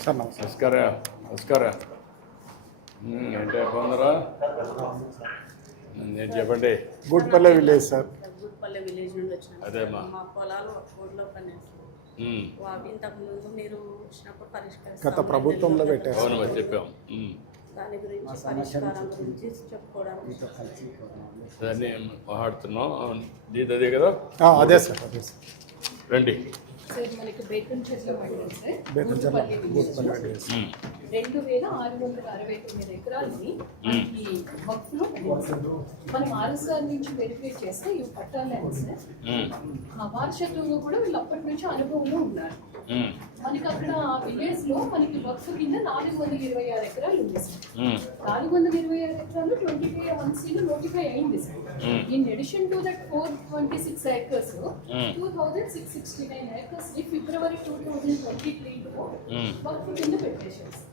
Sir నమస్కార నమస్కార ఏంటి బాగున్నారా? నేను చెప్పండి. గూడ్పల్లె విలేజ్ సార్. గూడ్పల్లె విలేజ్ నుండి వచ్చినాం. అదేమ్మా. మా పొలాలు కోడ్లో పనిచేస్తాం. ఇంతకు ముందు మీరు వచ్చినప్పుడు పరిష్కరిస్తాం. గత ప్రభుత్వంలో పెట్టారు. అవును చెప్పాం. దాని గురించి పరిష్కారం గురించి చెప్పుకోవడానికి దాన్ని మాట్లాడుతున్నాం. అదే కదా? అదే సార్, అదే సార్. రండి. సార్ మనకి బేతన్ చెట్ల మండలం సార్, గూడ్పల్లె విలేజ్. 2669 ఎకరాలని మనకి వక్ఫ్లో మనం ఆర్ఎస్ఆర్ నుంచి వెరిఫై చేస్తే ఇవి పట్టాలని సార్. వారసత్వంలో కూడా వీళ్ళు అప్పటి నుంచి అనుభవంలో ఉన్నారు. మనకి అక్కడ విలేజ్ లో మనకి వక్ఫ్ కింద 426 ఎకరాలు ఉంది సార్. 426 ఎకరాలు 25 నోటిఫై అయింది sir. In addition to that 426 acres 2669 acres ని ఫిబ్రవరి 2023 లో వక్ఫ్ కింద పెట్టేశారు సార్.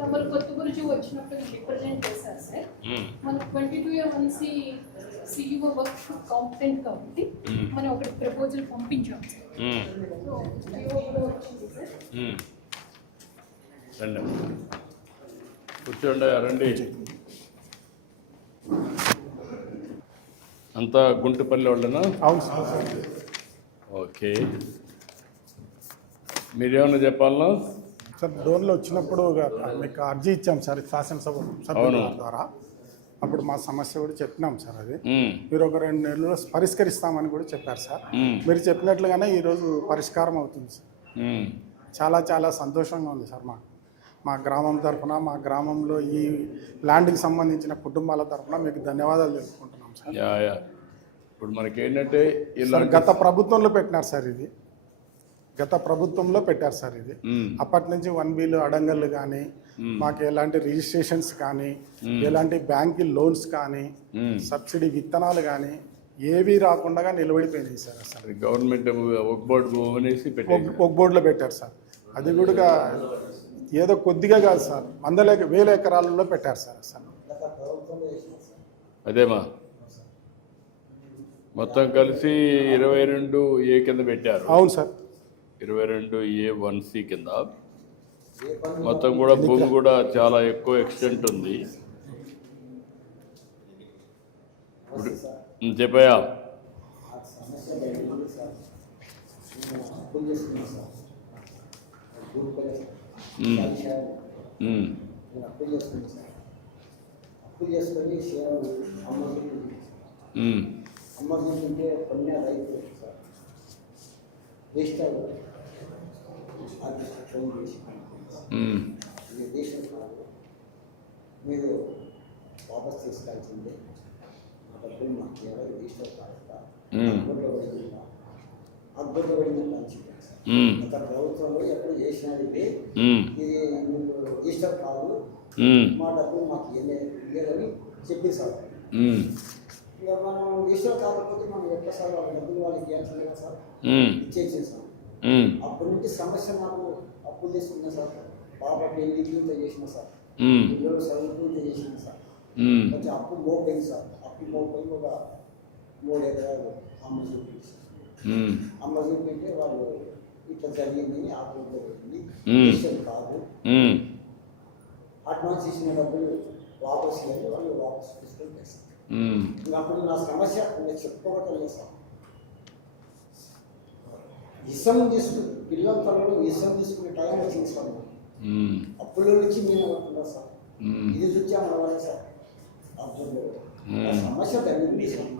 తమరు కొత్త గురించి వచ్చినప్పుడు రిప్రజెంట్ చేశారు సార్. మనకు 22A1C CEO వర్క్ కాంపిటెంట్ కాబట్టి మనం ఒక ప్రపోజల్ పంపించాం సార్. రండి కూర్చోండి. రండి. అంతా గుంటుపల్లి వాళ్ళనా? అవును సార్. ఓకే, మీరేమన్నా చెప్పాలన్నా? సార్ డోన్లో వచ్చినప్పుడు మీకు అర్జీ ఇచ్చాం సార్ శాసనసభ సభ్యుల ద్వారా. అప్పుడు మా సమస్య కూడా చెప్పినాం సార్. అది మీరు ఒక 2 నెలల్లో పరిష్కరిస్తామని కూడా చెప్పారు సార్. మీరు చెప్పినట్లుగానే ఈరోజు పరిష్కారం అవుతుంది సార్. చాలా చాలా సంతోషంగా ఉంది సార్. మా గ్రామం తరఫున, మా గ్రామంలో ఈ ల్యాండ్కి సంబంధించిన కుటుంబాల తరఫున మీకు ధన్యవాదాలు తెలుపుకుంటున్నాం సార్. ఇప్పుడు మనకేంటంటే గత ప్రభుత్వంలో పెట్టినారు సార్. ఇది గత ప్రభుత్వంలో పెట్టారు సార్. ఇది అప్పటి నుంచి 1B అడంగళ్ళు కానీ, మాకు ఎలాంటి రిజిస్ట్రేషన్స్ కానీ, ఎలాంటి బ్యాంక్ లోన్స్ కానీ, సబ్సిడీ విత్తనాలు కానీ ఏవి రాకుండా నిలబడిపోయింది సార్. అసలు గవర్నమెంట్ ఒక బోర్డులో పెట్టారు సార్. అది కూడా ఏదో కొద్దిగా కాదు సార్, 100,000 ఎకరాలలో పెట్టారు సార్. అసలు అదేమా మొత్తం కలిసి 22A కింద పెట్టారు. అవును సార్, 22A1C కింద మొత్తం కూడా భూమి కూడా చాలా ఎక్కువ ఎక్స్టెంట్ ఉంది. చెప్పాయా? అమ్మకుంటే కొన్ని రైతు సార్ వేస్తారు ఇది దేశం కాదు, మీరు వాపస్ తీసుకెళ్తుంది. మా డబ్బులు మాకు ఎవరు రిజిస్టర్ కాదు. అక్బర్లో పడిందంటే అంచుకుంటారు సార్. గత ప్రభుత్వంలో ఎప్పుడు చేసినది ఇది మీకు రిజిస్టర్ కాదు, మా డబ్బులు మాకు ఇవ్వలేదని చెప్పింది సార్. ఇక మనం రిజిస్టర్ కాకపోతే మనం ఎట్లా సార్ వాళ్ళ డబ్బులు వాళ్ళకి ఇవ్వాల్సింది కదా సార్, ఇచ్చేసాం. అప్పటి నుంచి సమస్య నాకు అప్పులు తీసుకున్నా సార్. పాప పెళ్లి ఇంత చేసిన సార్, పిల్లలు చదువుకు ఇంత చేసిన సార్. కొంచెం అప్పు మోపోయింది సార్. అప్పు మోపోయి ఒక 3 ఎకరాలు అమ్మ చూపించి వాళ్ళు ఇట్లా జరిగిందని ఆ ఊళ్ళో పెట్టింది. రిజిస్టర్ కాదు, అడ్వాన్స్ ఇచ్చిన డబ్బులు వాపస్ ఇవ్వాలి, వాళ్ళు వాపస్ తీసుకొని తెస్తారు. అప్పుడు నా సమస్య నేను చెప్పుకోవటం లేదు సార్. ఇసం తీసుకుని పిల్లల తలలో ఇసం తీసుకునే టైం వచ్చింది సార్. అప్పుల నుంచి నేను అనుకున్నా సార్. ఇది చూసి అమ్మవాలి సార్. అప్పుడు సమస్య తగ్గింది సార్.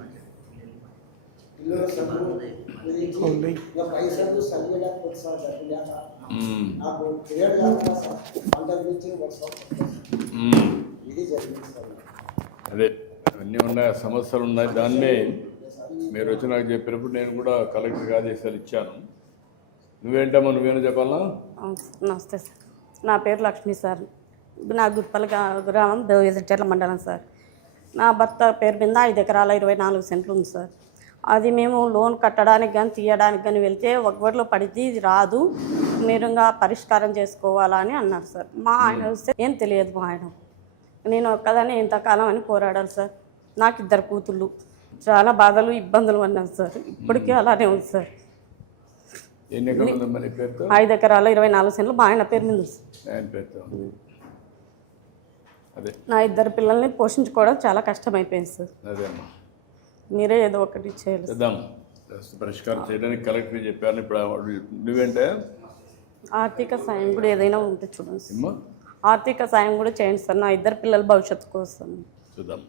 పిల్లల చదువు ఇంకా పైసలు చదివేలేకపోతే సార్, డబ్బు లేక నాకు క్లియర్ కాకుండా సార్ అందరి నుంచి ఇది జరిగింది సార్. అదే అన్నీ ఉన్నాయి, సమస్యలు ఉన్నాయి. దాన్నే మీరు వచ్చి నాకు చెప్పినప్పుడు నేను కూడా కలెక్టర్కి ఆదేశాలు ఇచ్చాను. నువ్వేంటమ్మా, నువ్వేనా చెప్పాలా? నమస్తే సార్, నా పేరు లక్ష్మి సార్. నా గుట్పల్లి గ్రామం చెట్ల మండలం సార్. నా భర్త పేరు మీద 5 ఎకరాల 24 సెంట్లు ఉంది సార్. అది మేము లోన్ కట్టడానికి కానీ తీయడానికి కానీ వెళ్తే ఒకవరిలో పడితే ఇది రాదు, మీరు ఇంకా పరిష్కారం చేసుకోవాలని అన్నారు సార్. మా ఆయన వస్తే ఏం తెలియదు. మా ఆయన నేను ఒక్కదాన్ని ఎంతకాలం అని పోరాడాలి సార్. నాకు 2 కూతుళ్ళు, చాలా బాధలు ఇబ్బందులు అన్నాను సార్. ఇప్పటికీ అలానే ఉంది సార్. ఎన్ని ఎకరాలు ఉందమ్మా నీ పేరుతో? 5 ఎకరాలు 24 సెంట్లు మా ఆయన పేరు మీద ఉంది సార్. ఆయన పేరుతో. అదే నా 2 పిల్లల్ని పోషించుకోవడం చాలా కష్టమైపోయింది సార్. అదే అమ్మా, మీరే ఏదో ఒకటి చేయాలి సార్. చేద్దాం. పరిష్కారం చేయడానికి కలెక్టర్ చెప్పాను. ఇప్పుడు నువ్వేంటే ఆర్థిక సాయం కూడా ఏదైనా ఉంటే చూడండి సార్. అమ్మా ఆర్థిక సాయం కూడా చేయండి సార్, నా 2 పిల్లల భవిష్యత్తు కోసం. చూద్దాం.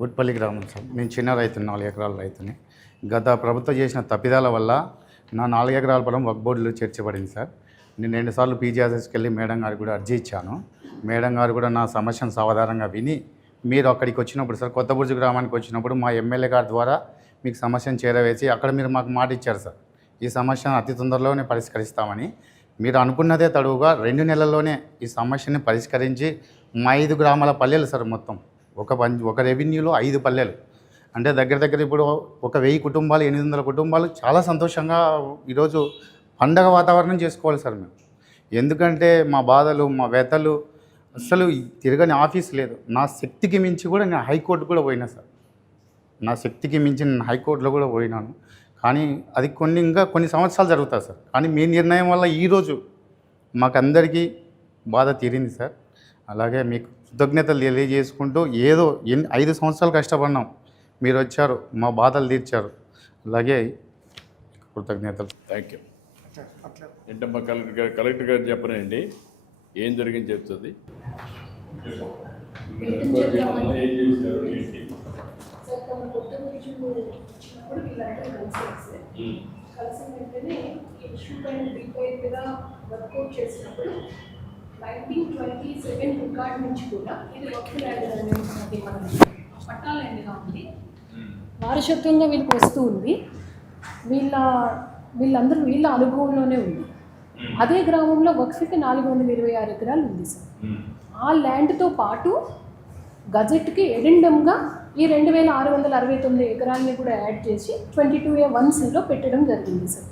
గుట్పల్లి గ్రామం సార్. నేను చిన్న రైతుని, 4 ఎకరాల రైతుని. గత ప్రభుత్వం చేసిన తప్పిదాల వల్ల నా 4 ఎకరాల పొలం వక్ఫ్ బోర్డులో చేర్చబడింది సార్. నేను 2 సార్లు పీజీఆర్ఎస్కి వెళ్ళి మేడం గారికి కూడా అర్జీ ఇచ్చాను. మేడం గారు కూడా నా సమస్యను సావధానంగా విని, మీరు అక్కడికి వచ్చినప్పుడు సార్, కొత్తబుర్జు గ్రామానికి వచ్చినప్పుడు మా ఎమ్మెల్యే గారి ద్వారా మీకు సమస్యను చేరవేసి అక్కడ మీరు మాకు మాట ఇచ్చారు సార్, ఈ సమస్యను అతి తొందరలోనే పరిష్కరిస్తామని. మీరు అనుకున్నదే తడువుగా 2 నెలల్లోనే ఈ సమస్యని పరిష్కరించి మా 5 గ్రామాల పల్లెలు సార్, మొత్తం ఒక రెవెన్యూలో 5 పల్లెలు అంటే దగ్గర దగ్గర ఇప్పుడు ఒక 1000 కుటుంబాలు, 800 కుటుంబాలు చాలా సంతోషంగా ఈరోజు పండగ వాతావరణం చేసుకోవాలి సార్ మేము. ఎందుకంటే మా బాధలు, మా వ్యతలు అస్సలు తిరగని ఆఫీస్ లేదు. నా శక్తికి మించి కూడా నేను హైకోర్టు కూడా పోయినా సార్, నా శక్తికి మించి నేను హైకోర్టులో కూడా పోయినాను. కానీ అది ఇంకా కొన్ని సంవత్సరాలు జరుగుతుంది సార్. కానీ మీ నిర్ణయం వల్ల ఈరోజు మాకందరికీ బాధ తీరింది సార్. అలాగే మీకు కృతజ్ఞతలు తెలియజేసుకుంటూ, ఏదో 5 సంవత్సరాలు కష్టపడినాం, మీరు వచ్చారు, మా బాధలు తీర్చారు. అలాగే కృతజ్ఞతలు. Thank you. ఏంటమ్మా కలెక్టర్ గారు చెప్పనండి ఏం జరిగింది చెప్తుంది. సార్ తమ కొత్త విషయం వచ్చినప్పుడు వీళ్ళందరూ కలిసారు సార్. కలిసిన వెంటనే ఈ ఇష్యూ పైన డీటెయిల్గా వర్కౌట్ చేసినప్పుడు 1927 రికార్డ్ నుంచి కూడా ఇది వక్ఫ్ ల్యాండ్ అనేది మన పట్టా ల్యాండ్గా ఉంది, వారసత్వంగా వీళ్ళకి వస్తూ ఉంది. వీళ్ళందరూ వీళ్ళ అనుభవంలోనే ఉంది. అదే గ్రామంలో వక్ఫ్కి 426 ఎకరాలు ఉంది సార్. ఆ ల్యాండ్తో పాటు గజెట్కి ఎడెండమ్గా ఈ 2669 ఎకరాలని కూడా యాడ్ చేసి 22A1Cలో పెట్టడం జరిగింది సార్.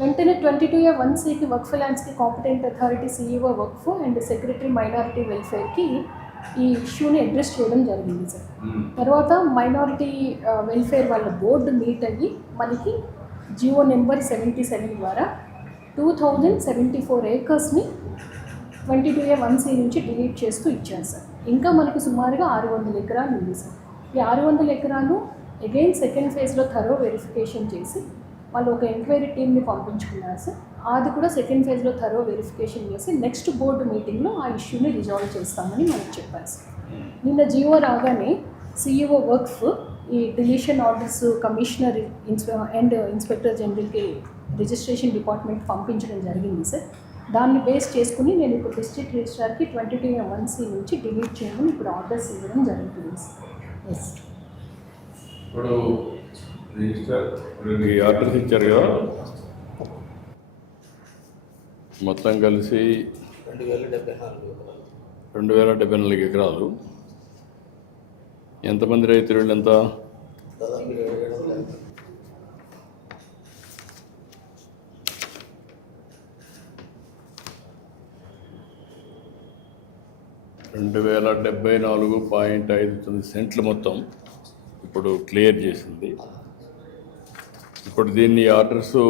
వెంటనే 22A1Cకి వక్ఫ్ ల్యాండ్స్కి competent authority CEO Waqf and secretary minority వెల్ఫేర్కి ఈ ఇష్యూని అడ్రస్ చేయడం జరిగింది సార్. తర్వాత మైనారిటీ వెల్ఫేర్ వాళ్ళ బోర్డు మీట్ అయ్యి మనకి జియో నెంబర్ 77 ద్వారా 2074 ఏకర్స్ని 22A1C నుంచి డిలీట్ చేస్తూ ఇచ్చారు సార్. ఇంకా మనకు సుమారుగా 600 ఎకరాలు ఉంది సార్. ఈ 600 ఎకరాలు అగైన్ సెకండ్ ఫేజ్లో థరో వెరిఫికేషన్ చేసి వాళ్ళు ఒక ఎంక్వైరీ టీమ్ని పంపించుకున్నారు సార్. అది కూడా సెకండ్ ఫేజ్లో థరో వెరిఫికేషన్ చేసి నెక్స్ట్ బోర్డు మీటింగ్లో ఆ ఇష్యూని రిజాల్వ్ చేస్తామని మనకు చెప్పారు సార్. నిన్న జియో రాగానే CEO వక్ఫ్ ఈ deletion orders commissioner and inspector జనరల్కి రిజిస్ట్రేషన్ డిపార్ట్మెంట్ పంపించడం జరిగింది సార్. దాన్ని బేస్ చేసుకుని నేను ఇప్పుడు డిస్ట్రిక్ట్ రిజిస్ట్రార్కి 22A1C నుంచి డిలీట్ చేయమని ఇప్పుడు ఆర్డర్స్ ఇవ్వడం జరుగుతుంది సార్. ఎస్ ఇప్పుడు రిజిస్టర్ ఆర్డర్స్ ఇచ్చారు కదా, మొత్తం కలిసి 2074 ఎకరాలు. ఎంతమంది రైతులు ఎంత? దాదాపు 27 2,074.59 సెంట్లు మొత్తం ఇప్పుడు క్లియర్ చేసింది. ఇప్పుడు దీన్ని ఆర్డర్స్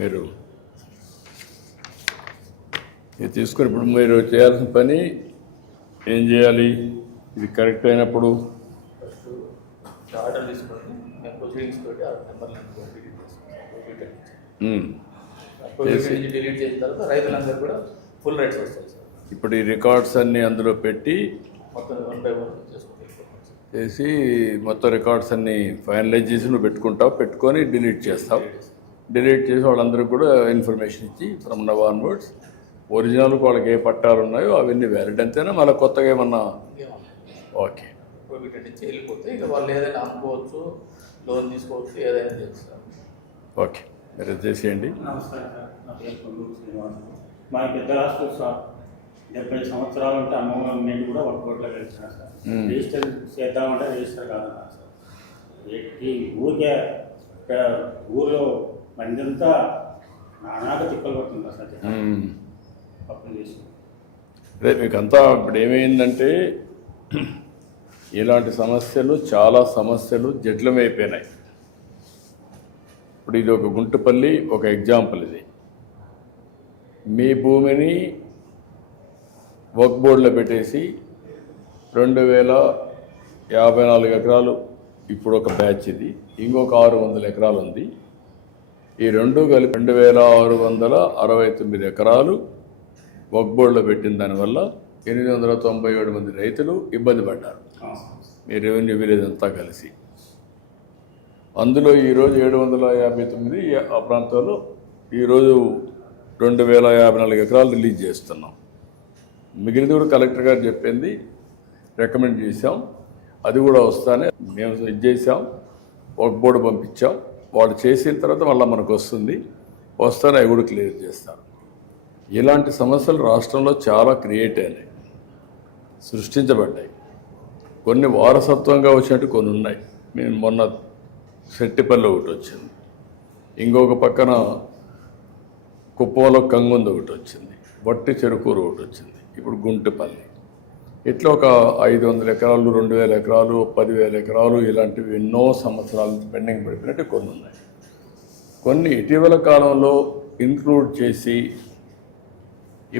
మీరు తీసుకొని ఇప్పుడు మీరు చేయాల్సిన పని ఏం చేయాలి? ఇది కరెక్ట్ అయినప్పుడు ఆర్డర్ తీసుకొని మేము ప్రొసీడింగ్స్ తోటి ఆ నెంబర్లను డిలీట్ చేసిన తర్వాత రైతులందరూ కూడా ఫుల్ రైట్స్ వస్తాయి సార్. ఇప్పుడు ఈ రికార్డ్స్ అన్నీ అందులో పెట్టి మొత్తం 1 by 1 చేసుకుంటాం చేసి మొత్తం రికార్డ్స్ అన్నీ ఫైనలైజ్ చేసి నువ్వు పెట్టుకుంటావు, పెట్టుకొని డిలీట్ చేస్తావు. డిలీట్ చేసి వాళ్ళందరికీ కూడా ఇన్ఫర్మేషన్ ఇచ్చి ఫ్రమ్ నవ్ ఆన్వర్డ్స్ ఒరిజినల్ వాళ్ళకి ఏ పట్టాలు ఉన్నాయో అవన్నీ వ్యాలిడ్ అంతేనా, మళ్ళీ కొత్తగా ఏమన్నా? ఓకే, వీటి నుంచి వెళ్ళిపోతే ఇక వాళ్ళు ఏదైనా అమ్ముకోవచ్చు, లోన్ తీసుకోవచ్చు, ఏదైనా చేస్తారు. ఓకే, మీరు చేసేయండి. నమస్కారం సార్, నా పేరు కొండూరు శ్రీనివాస్. మా పెద్ద రాష్ట్రం సార్ 70 సంవత్సరాలు ఉంటే అమ్మమ్మ నేను కూడా ఒక కోట్లో గెలిచిన సార్. రిజిస్టర్ చేద్దామంటే రిజిస్టర్ కాదన్నారు సార్. ఈ ఊరికే ఊళ్ళో మందంతా నానాక తిప్పలు పడుతుంది సార్. అప్పుడు చేసి అదే మీకంతా ఇప్పుడు ఏమైందంటే ఇలాంటి సమస్యలు చాలా సమస్యలు జటిలమైపోయినాయి. ఇప్పుడు ఇది ఒక గుంటుపల్లి ఒక ఎగ్జాంపుల్. ఇది మీ భూమిని వర్క్ బోర్డులో పెట్టేసి 2054 ఎకరాలు ఇప్పుడు ఒక బ్యాచ్, ఇది ఇంకొక 600 ఎకరాలు ఉంది. ఈ రెండు కలిపి 2669 ఎకరాలు వర్క్ బోర్డులో పెట్టిన దానివల్ల 897 మంది రైతులు ఇబ్బంది పడ్డారు, మీ రెవెన్యూ విలేజ్ అంతా కలిసి. అందులో ఈరోజు 759 ఆ ప్రాంతంలో ఈరోజు 2054 ఎకరాలు రిలీజ్ చేస్తున్నాం. మిగిలిన కూడా కలెక్టర్ గారు చెప్పింది రికమెండ్ చేశాం, అది కూడా వస్తానే మేము ఇది చేసాం, వర్క్ బోర్డు పంపించాం. వాళ్ళు చేసిన తర్వాత మళ్ళీ మనకు వస్తానే అవి కూడా క్లియర్ చేస్తారు. ఇలాంటి సమస్యలు రాష్ట్రంలో చాలా క్రియేట్ అయినాయి, సృష్టించబడ్డాయి. కొన్ని వారసత్వంగా వచ్చినట్టు కొన్ని ఉన్నాయి. మేము మొన్న సెట్టిపల్లి ఒకటి వచ్చింది, ఇంకొక పక్కన కుప్పంలో కంగుంది ఒకటి వచ్చింది, వట్టి చెరుకూరు ఒకటి వచ్చింది, ఇప్పుడు గుంటుపల్లి. ఇట్లా ఒక 500 ఎకరాలు, 2000 ఎకరాలు, 10,000 ఎకరాలు ఇలాంటివి ఎన్నో సంవత్సరాలు పెండింగ్ పడిపోయినట్టు కొన్ని ఉన్నాయి. కొన్ని ఇటీవల కాలంలో ఇంక్లూడ్ చేసి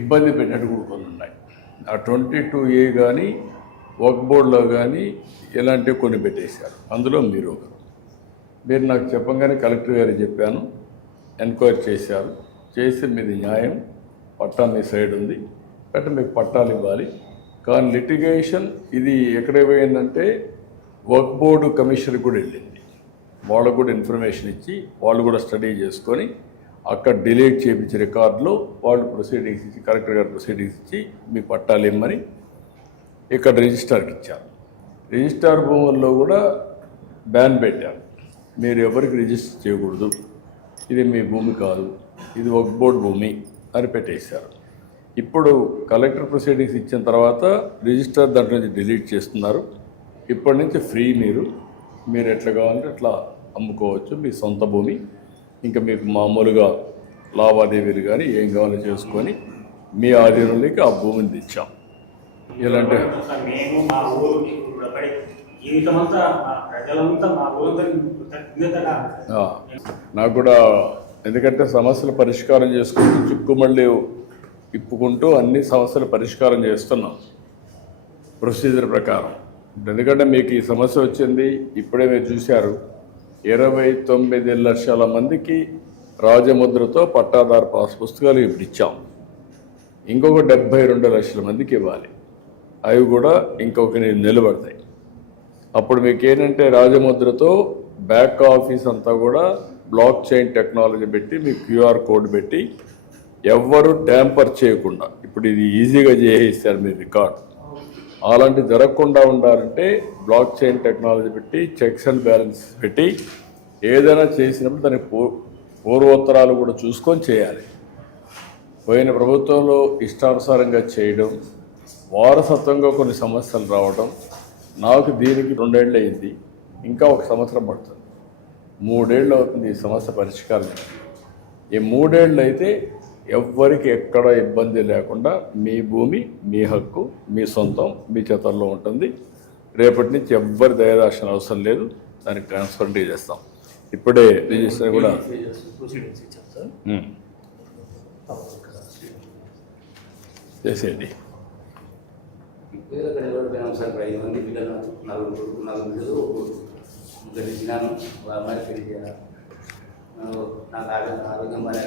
ఇబ్బంది పెట్టినట్టు కూడా కొన్ని ఉన్నాయి. ఆ 22A కానీ వర్క్ బోర్డులో కానీ ఇలాంటివి కొన్ని పెట్టేశారు. అందులో మీరు ఒకరు. మీరు నాకు చెప్పగానే కలెక్టర్ గారికి చెప్పాను, ఎంక్వైరీ చేశారు. చేసి మీది న్యాయం, పట్టా మీ సైడ్ ఉంది అంటే మీకు పట్టాలు ఇవ్వాలి. కానీ లిటిగేషన్ ఇది ఎక్కడ పోయిందంటే వర్క్ బోర్డు కమిషన్ కూడా వెళ్ళింది. వాళ్ళకు కూడా ఇన్ఫర్మేషన్ ఇచ్చి వాళ్ళు కూడా స్టడీ చేసుకొని అక్కడ డిలీట్ చేయించి రికార్డులో వాళ్ళు ప్రొసీడింగ్స్ ఇచ్చి, కలెక్టర్ గారు ప్రొసీడింగ్స్ ఇచ్చి మీ పట్టాలు ఇమ్మని ఇక్కడ రిజిస్టార్కి ఇచ్చారు. రిజిస్టార్ భూముల్లో కూడా బ్యాన్ పెట్టారు, మీరు ఎవరికి రిజిస్టర్ చేయకూడదు, ఇది మీ భూమి కాదు, ఇది వర్క్ బోర్డు భూమి అని పెట్టేశారు. ఇప్పుడు కలెక్టర్ ప్రొసీడింగ్స్ ఇచ్చిన తర్వాత రిజిస్టర్ దాంట్లో నుంచి డిలీట్ చేస్తున్నారు. ఇప్పటి నుంచి ఫ్రీ, మీరు ఎట్లా కావాలంటే అట్లా అమ్ముకోవచ్చు మీ సొంత భూమి. ఇంకా మీకు మామూలుగా లావాదేవీలు కానీ ఏం కావాలో చేసుకొని మీ ఆధీనంలోకి ఆ భూమిని తెచ్చాం. ఇలాంటి మేము మా ఊరు జీవితమంతా మా ప్రజలంతా మా ఊరంతా నాకు కూడా, ఎందుకంటే సమస్యలు పరిష్కారం చేసుకుంటూ చిక్కుమళ్ళీ ఇప్పుకుంటూ అన్ని సమస్యలు పరిష్కారం చేస్తున్నాం ప్రొసీజర్ ప్రకారం. ఎందుకంటే మీకు ఈ సమస్య వచ్చింది, ఇప్పుడే మీరు చూశారు, 29 లక్షల మందికి రాజముద్రతో పట్టాదారు పాస్ పుస్తకాలు ఇప్పుడు ఇచ్చాం. ఇంకొక 72 లక్షల మందికి ఇవ్వాలి, అవి కూడా ఇంకొక నిలబడతాయి. అప్పుడు మీకు ఏంటంటే రాజముద్రతో బ్యాక్ ఆఫీస్ అంతా కూడా బ్లాక్ చైన్ టెక్నాలజీ పెట్టి మీకు QR కోడ్ పెట్టి ఎవ్వరు ట్యాంపర్ చేయకుండా ఇప్పుడు ఇది ఈజీగా చేసేస్తారు మీ రికార్డ్. అలాంటి జరగకుండా ఉండాలంటే బ్లాక్ చైన్ టెక్నాలజీ పెట్టి చెక్స్ అండ్ బ్యాలెన్స్ పెట్టి ఏదైనా చేసినప్పుడు దానికి పూర్వోత్తరాలు కూడా చూసుకొని చేయాలి. పోయిన ప్రభుత్వంలో ఇష్టానుసారంగా చేయడం, వారసత్వంగా కొన్ని సమస్యలు రావడం, నాకు దీనికి 2 ఏళ్ళు అయింది, ఇంకా 1 సంవత్సరం పడుతుంది, 3 ఏళ్ళు అవుతుంది ఈ సమస్య పరిష్కారం. ఈ 3 ఏళ్ళు అయితే ఎవ్వరికి ఎక్కడ ఇబ్బంది లేకుండా మీ భూమి, మీ హక్కు, మీ సొంతం, మీ చేతల్లో ఉంటుంది. రేపటి నుంచి ఎవ్వరి దయదార్శన అవసరం లేదు, దానికి ట్రాన్స్ఫర్ చేస్తాం. ఇప్పుడే రిజిస్టర్ కూడా చేసేది. సార్ 5 మంది పిల్లలు, 4 పిల్లలు, గడిచినాను. అమ్మాయి పెళ్లి చేయాలి, నాకు ఆరోగ్యం బాగా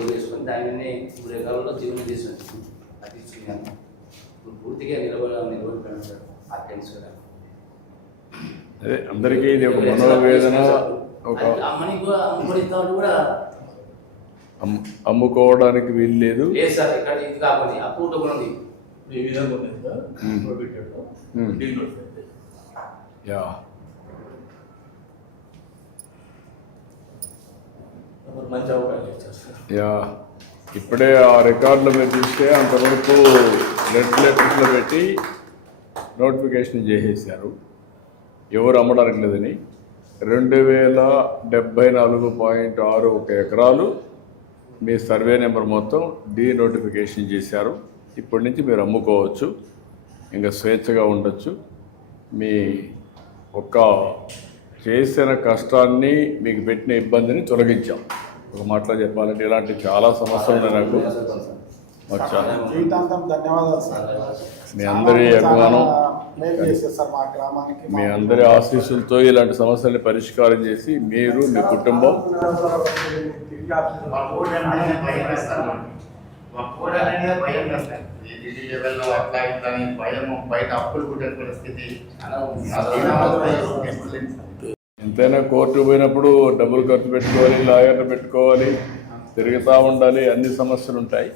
ఊరు వేసుకొని దానిని 3 ఎకరాల్లో జీవనం చేసాను. అది ఇచ్చుకున్నాను. ఇప్పుడు పూర్తిగా నిలబడిపోయాను సార్. ఆ టెన్స్ కూడా అదే అందరికీ ఇది ఒక మనోవేదన. ఒక అమ్మని కూడా అమ్ముడిస్తాడు కూడా అమ్ముకోవడానికి వీలు లేదు సార్. ఇక్కడ ఇది కావాలి ఆ పూట కూడా ఉంది. యా మంచి అవకాశం ఇచ్చారు సార్. యా ఇప్పుడే ఆ రికార్డులో మీరు చూస్తే అంతవరకు రెడ్ లెటర్స్లో పెట్టి నోటిఫికేషన్ చేసేసారు ఎవరు అమ్మడానికి లేదని. 2074.61 ఎకరాలు మీ సర్వే నెంబర్ మొత్తం నోటిఫికేషన్ చేశారు. ఇప్పటి నుంచి మీరు అమ్ముకోవచ్చు, ఇంకా స్వేచ్ఛగా ఉండొచ్చు. మీ ఒక్క చేసిన కష్టాన్ని మీకు పెట్టిన ఇబ్బందిని తొలగించాం. ఒక మాటలో చెప్పాలంటే ఇలాంటి చాలా సమస్యలు ఉన్నాయి నాకు. మాకు చాలా జీవితాంతం ధన్యవాదాలు సార్. మీ అందరి అభిమానం, మేలు చేశారు సార్ మా గ్రామానికి. మీ అందరి ఆశీస్సులతో ఇలాంటి సమస్యల్ని పరిష్కారం చేసి మీరు మీ కుటుంబం బయట అప్పులు పుట్టే పరిస్థితి ఎంతైనా కోర్టు పోయినప్పుడు డబ్బులు ఖర్చు పెట్టుకోవాలి, లాయర్లు పెట్టుకోవాలి, తిరుగుతూ ఉండాలి, అన్ని సమస్యలు ఉంటాయి.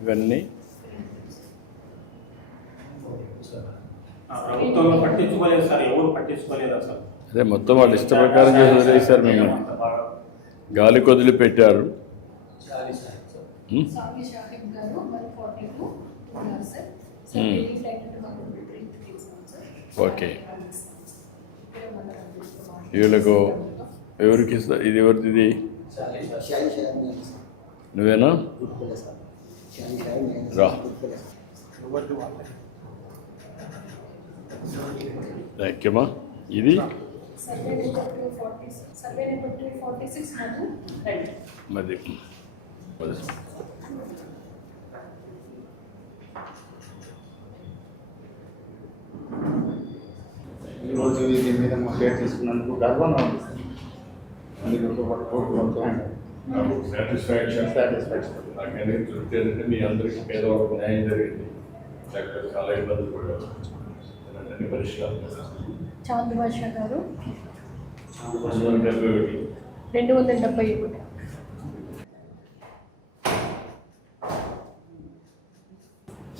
ఇవన్నీ ప్రభుత్వంలో పట్టించుకోలేదు సార్, ఎవరు పట్టించుకోలేదు అసలు. అదే మొత్తం వాళ్ళు ఇష్ట ప్రకారం చేసి వదిలేశారు. మిమ్మల్ని గాలి కొదిలి పెట్టారు. సాగి షాహిద్ గారు 142 ఉన్నారు సార్. సార్ లీడింగ్ డైరెక్టర్ మాకు ట్రీట్ చేశాం సార్. ఓకే, వీళ్ళకు ఎవరికి ఇస్తా? ఇది ఎవరిది? ఇది షాయి షాయి నువ్వేనా? గుర్తులే సార్. షాయి షాయి రా. ఎవరిది వాళ్ళే. Thank you. ఇది సర్వే నెంబర్ 246 మాకు రండి. మరి ఈరోజు దీని మీద మా షేర్ చేసుకున్నందుకు గర్వంగా ఉంది సార్. మీ అందరికీ పేదవాళ్ళకు న్యాయం జరిగింది. లేకపోతే చాలా ఇబ్బందులు పడ్డారు. ఇలాంటి పరిష్కారం చాంద్ భాషా గారు 271. 271.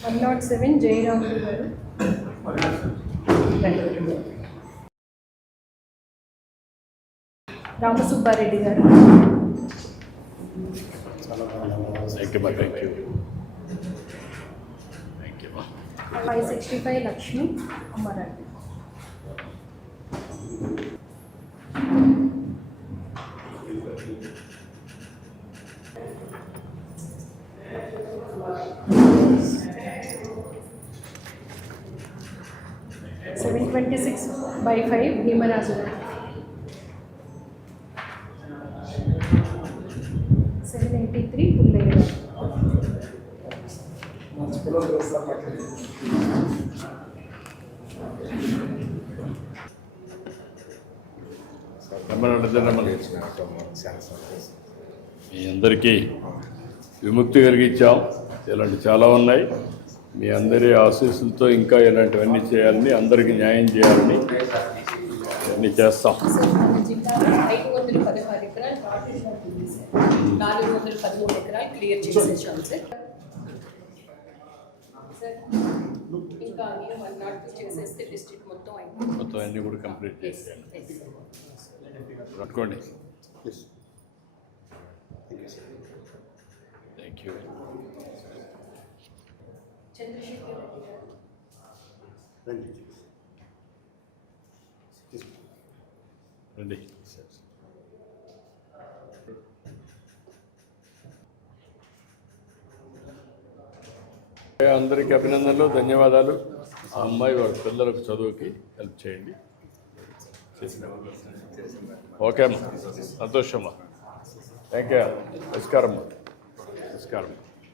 107 జయరాములు గారు. రామసుబ్బారెడ్డి గారు. Thank you. 565 లక్ష్మి అమ్మారెడ్డి. (726/5) భీమరాజు గారు. 783 పుల్లయ్య గారు. మీ అందరికీ విముక్తి కలిగించాం. ఇలాంటి చాలా ఉన్నాయి. మీ అందరి ఆశీస్సులతో ఇంకా ఇలాంటివన్నీ చేయాలని, అందరికీ న్యాయం చేయాలని అన్నీ చేస్తాం. మన జిల్లాలో 516 ఎకరాలు వాటర్ ఉంది సార్. 413 ఎకరాలు క్లియర్ చేసేసాం సార్. ఇంకా నేను 102 చేసేస్తే డిస్ట్రిక్ట్ మొత్తం అయిపోయింది. మొత్తం అన్నీ కూడా కంప్లీట్ చేసేయండి. పట్టుకోండి. Thank you. చంద్రశేఖర్ రెడ్డి గారు. రండి. అందరికీ అభినందనలు, ధన్యవాదాలు. ఆ అమ్మాయి వాళ్ళ పిల్లలకు చదువుకి హెల్ప్ చేయండి. ఓకే అమ్మా, సంతోషమ్మా. Thank you. నమస్కారం.